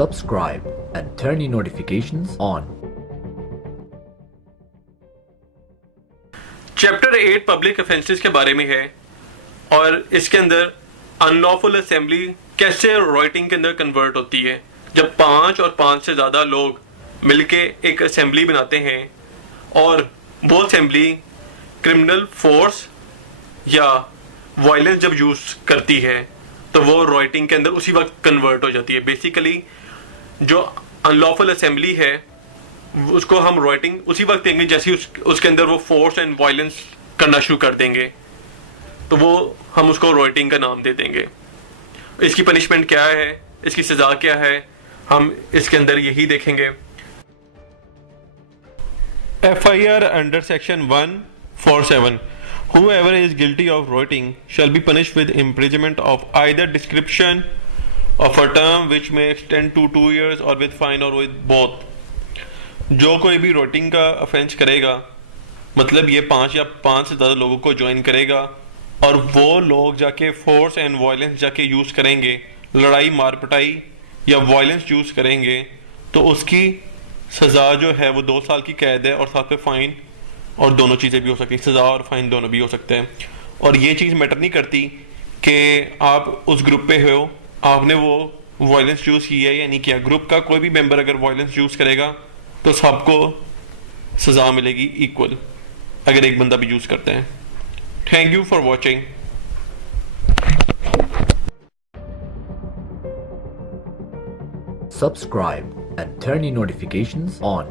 subscribe and turn your notifications on. Chapter 8 public offences के बारे में है और इसके अंदर अनलॉफुल असेंबली कैसे राइटिंग के अंदर कन्वर्ट होती है। जब 5 और 5 से ज़्यादा लोग मिलके एक असेंबली बनाते हैं और वो असेंबली क्रिमिनल फोर्स या वायलेंस जब यूज़ करती है तो वो राइटिंग के अंदर उसी वक्त कन्वर्ट हो जाती है। बेसिकली जो अनलॉफुल असेंबली है उसको हम राइटिंग उसी वक्त देंगे जैसे उसके अंदर वो फोर्स एंड वायलेंस करना शुरू कर देंगे, तो वो हम उसको राइटिंग का नाम दे देंगे। इसकी पनिशमेंट क्या है, इसकी सजा क्या है, हम इसके अंदर यही देखेंगे। FIR under section 147 whoever is guilty of rioting shall be punished with imprisonment of either description of a term which may extend to 2 years or with fine or with both। जो कोई भी राइटिंग का offence करेगा, मतलब ये 5 या 5 से ज़्यादा लोगों को ज्वाइन करेगा और वो लोग जाके फोर्स एंड वायलेंस जाके यूज़ करेंगे, लड़ाई मार पिटाई या वायलेंस यूज़ करेंगे, तो उसकी सज़ा जो है वो 2 साल की कैद है और साथ में फ़ाइन और दोनों चीज़ें भी हो सकती हैं, सज़ा और फाइन दोनों भी हो सकते हैं। और ये चीज़ मैटर नहीं करती कि आप उस ग्रुप पे हो, आपने वो वायलेंस यूज़ किया या नहीं किया। ग्रुप का कोई भी मेंबर अगर वायलेंस यूज़ करेगा तो सबको सज़ा मिलेगी इक्वल, अगर एक बंदा भी यूज़ करते हैं। Thank you for watching. Subscribe and turn your notifications on.